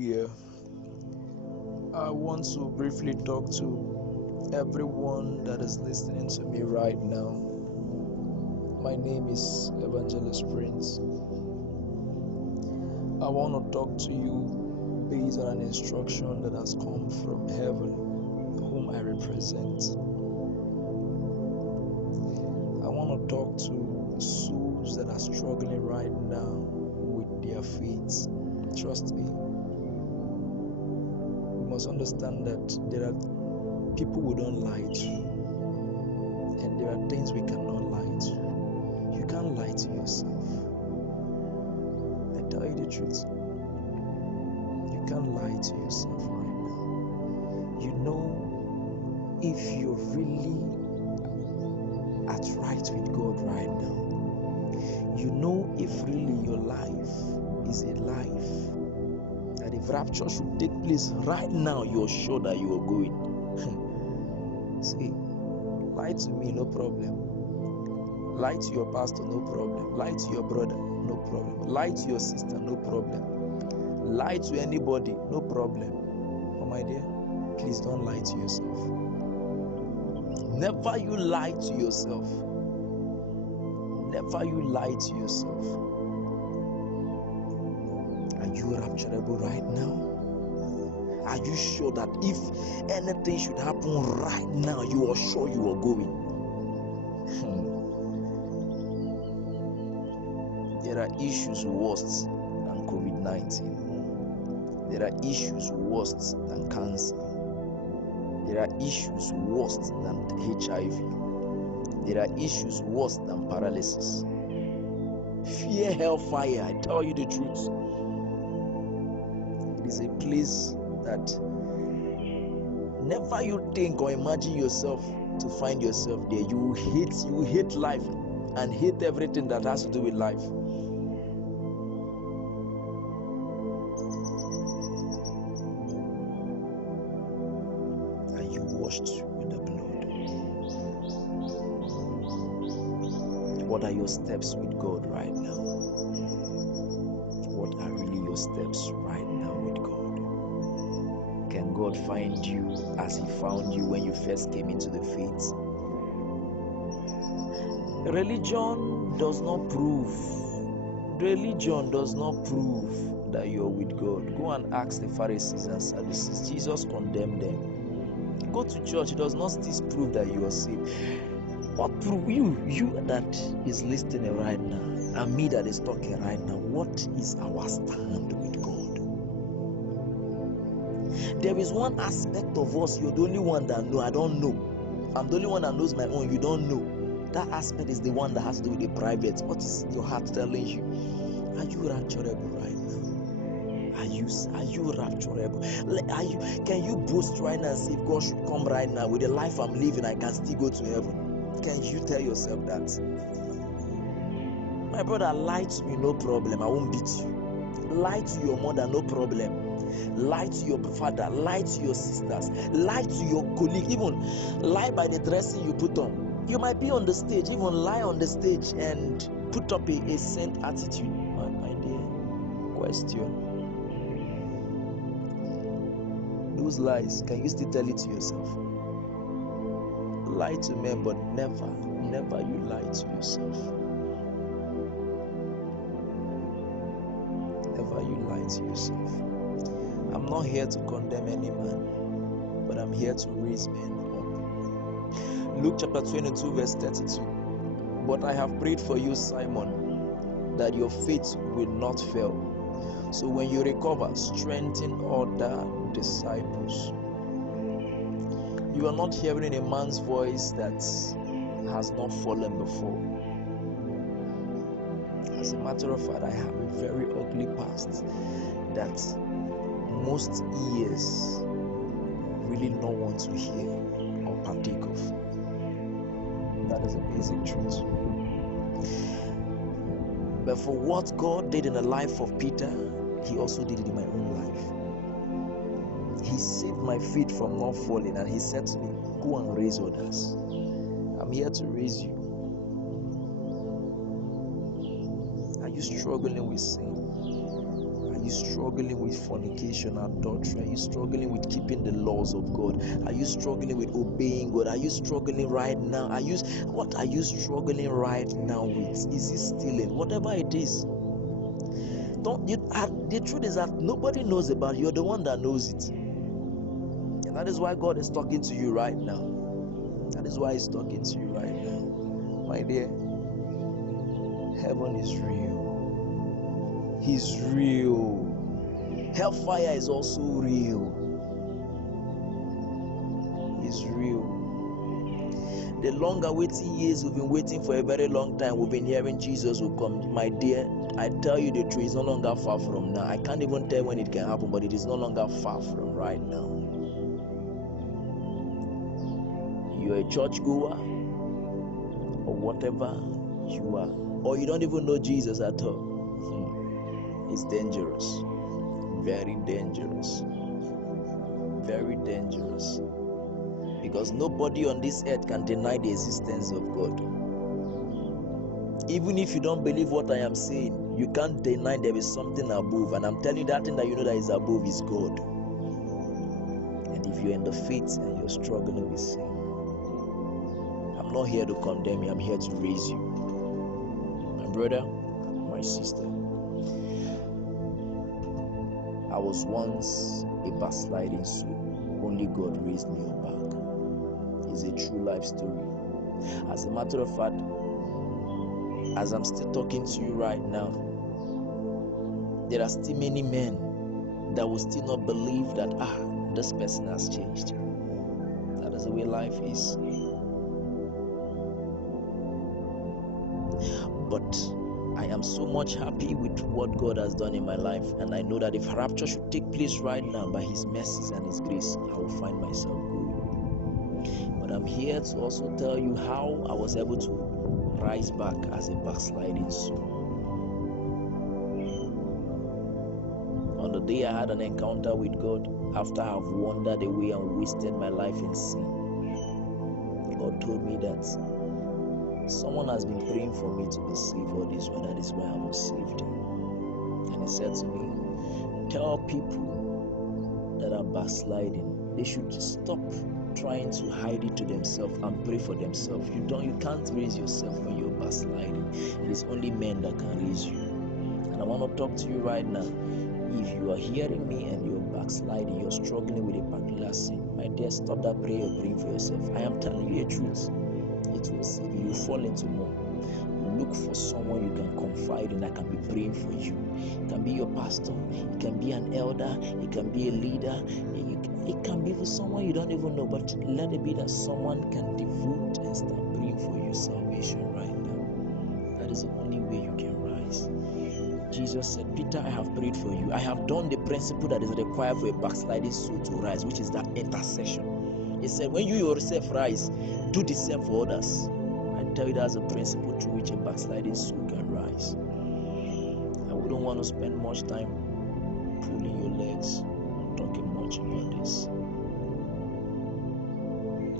Hallelujah. I want to briefly talk to everyone that is listening to me right now. My name is Evangelist Prince. I want to talk to you based on an instruction that has come from heaven, whom I represent. I want to talk to souls that are struggling right now with their faith. Trust me. We must understand that there are people who don't lie to, and there are things we cannot lie to. You can't lie to yourself. I tell you the truth. You can't lie to yourself right now. You know, if you're really at right with God right now, you know if really your life is a life that if rapture should take place right now, you're sure that you are going. See, lie to me, no problem. Lie to your pastor, no problem. Lie to your brother, no problem. Lie to your sister, no problem. Lie to anybody, no problem. Oh my dear, please don't lie to yourself. Never you lie to yourself. Never you lie to yourself. Are you rapturable right now? Are you sure that if anything should happen right now, you are sure you are going? There are issues worse than COVID-19. There are issues worse than cancer. There are issues worse than HIV. There are issues worse than paralysis. Fear hellfire, I tell you the truth. It is a place that never you think or imagine yourself to find yourself there. You hate life and hate everything that has to do with life. Are you washed with the blood? What are your steps with God right now? What are really your steps right now with God? Can God find you as He found you when you first came into the faith? Religion does not prove that you're with God. Go and ask the Pharisees and Sadducees. Jesus condemned them. Go to church, it does not disprove that you are saved. What proof? You that is listening right now, and me that is talking right now, what is our stand with God? There is one aspect of us, you're the only one that know. I don't know. I'm the only one that knows my own. You don't know. That aspect is the one that has to do with the private. What is your heart telling you? Are you rapturable right now? Are you rapturable? Can you boast right now and say, if God should come right now with the life I'm living, I can still go to heaven? Can you tell yourself that? My brother, lie to me, no problem. I won't beat you. Lie to your mother, no problem. Lie to your father, lie to your sisters, lie to your colleague, even lie by the dressing you put on. You might be on the stage, even lie on the stage and put up a saint attitude. My dear, question. Those lies, can you still tell it to yourself? Lie to men, but never you lie to yourself. Never you lie to yourself. I'm not here to condemn any man, but I'm here to raise men up. Luke chapter 22 verse 32. But I have prayed for you, Simon, that your faith will not fail. So when you recover, strengthen other disciples. You are not hearing a man's voice that has not fallen before. As a matter of fact, I have a very ugly past that most ears really don't want to hear or partake of. That is a basic truth. But for what God did in the life of Peter, He also did it in my own life. He saved my feet from not falling, and He said to me, go and raise others. I'm here to raise you. Are you struggling with sin? Are you you struggling with fornication, adultery? Are you struggling with keeping the laws of God? Are you struggling with obeying God? Are you struggling right now? What are you struggling right now with? Is it stealing? Whatever it is. The truth is that nobody knows about you. You're the one that knows it. And that is why God is talking to you right now. That is why He's talking to you right now. My dear, heaven is real. He's real. Hellfire is also real. He's real. The longer waiting years we've been waiting for a very long time, we've been hearing Jesus will come. My dear, I tell you the truth, it's no longer far from now. I can't even tell when it can happen, but it is no longer far from right now. You're a church goer or whatever you are, or you don't even know Jesus at all. It's dangerous. Very dangerous. Very dangerous. Because nobody on this earth can deny the existence of God. Even if you don't believe what I am saying, you can't deny there is something above. And I'm telling you, that thing that you know that is above is God. And if you're in the faith and you're struggling with sin, I'm not here to condemn you, I'm here to raise you. My brother, my sister, I was once a backsliding soul. Only God raised me back. It's a true life story. As a matter of fact, as I'm still talking to you right now, there are still many men that will still not believe that this person has changed. That is the way life is. But I am so much happy with what God has done in my life, and I know that if rapture should take place right now by His mercies and His grace, I will find myself going. But I'm here to also tell you how I was able to rise back as a backsliding soul. On the day I had an encounter with God, after I've wandered away and wasted my life in sin, God told me that someone has been praying for me to be saved all this while. That is why I was saved. And He said to me, tell people that are backsliding, they should stop trying to hide it to themselves and pray for themselves. You can't raise yourself when you're backsliding. It is only men that can raise you. And I want to talk to you right now. If you are hearing me and you're backsliding, you're struggling with a particular sin, my dear, stop that prayer you're praying for yourself. I am telling you the truth. It will save you. You fall into more. Look for someone you can confide in that can be praying for you. It can be your pastor, it can be an elder, it can be a leader, it can be for someone you don't even know, but let it be that someone can devote and start praying for your salvation right now. That is the only way you can rise. Jesus said, Peter, I have prayed for you. I have done the principle that is required for a backsliding soul to rise, which is that intercession. He said, when you yourself rise, do the same for others. I tell you, that's a principle through which a backsliding soul can rise. I wouldn't want to spend much time pulling your legs or talking much about this.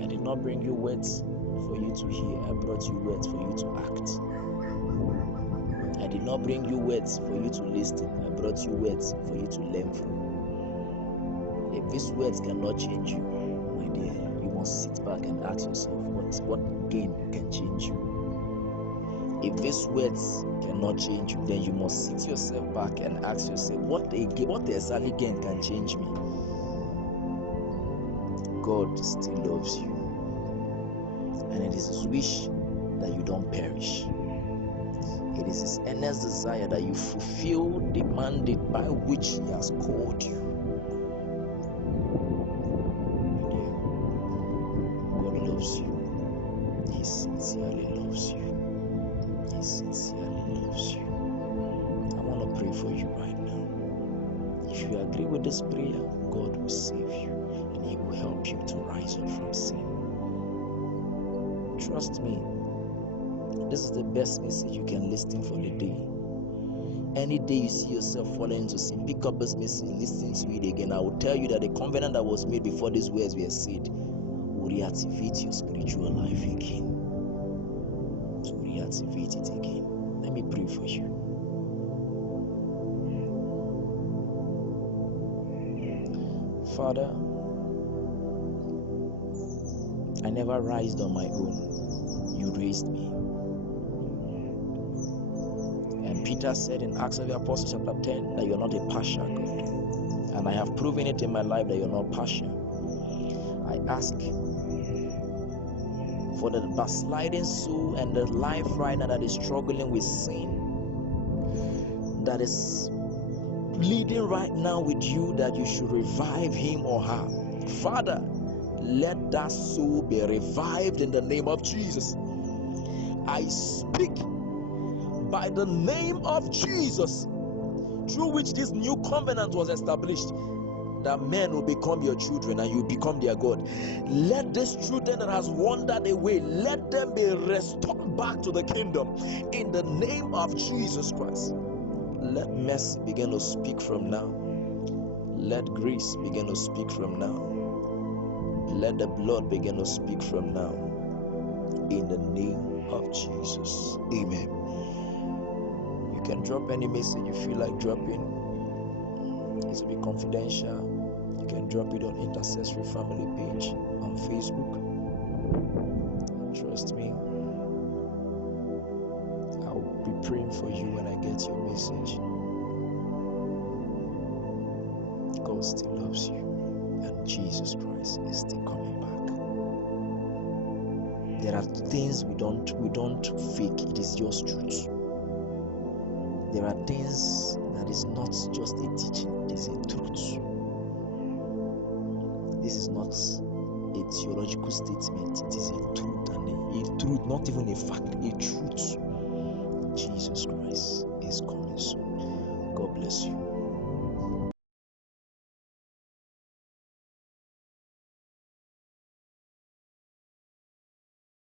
I did not bring you words for you to hear. I brought you words for you to act. I did not bring you words for you to listen. I brought you words for you to learn from. If these words cannot change you, my dear, you must sit back and ask yourself, what gain can change you? If these words cannot change you, then you must sit yourself back and ask yourself, what exactly gain can change me? God still loves you, and it is His wish that you don't perish. It is His earnest desire that you fulfill the mandate by which He has called you. God loves you. He sincerely loves you. He sincerely loves you. I want to pray for you right now. If you agree with this prayer, God will save you and He will help you to rise up from sin. Trust me, this is the best message you can listen for the day. Any day you see yourself falling into sin, pick up this message, listen to it again. I will tell you that the covenant that was made before these words were said will reactivate your spiritual life again. To reactivate it again. Let me pray for you. Father, I never rised on my own. You raised me. And Peter said in Acts of the Apostles chapter 10 that you're not a partial God. And I have proven it in my life that you're not partial. I ask for the backsliding soul and the life right now that is struggling with sin, that is pleading right now with you that you should revive him or her. Father, let that soul be revived in the name of Jesus. I speak by the name of Jesus, through which this new covenant was established, that men will become your children and you become their God. Let this children that has wandered away, let them be restored back to the kingdom in the name of Jesus Christ. Let mercy begin to speak from now. Let grace begin to speak from now. Let the blood begin to speak from now in the name of Jesus. Amen. You can drop any message you feel like dropping. It will be confidential. You can drop it on Intercessory Family page on Facebook. And trust me, I'll be praying for you when I get your message. God still loves you, and Jesus Christ is still coming back. There are things we don't fake. It is just truth. There are things that is not just a teaching, it is a truth. This is not a theological statement, it is a truth, and a truth, not even a fact, a truth. Jesus Christ is coming soon. God bless you.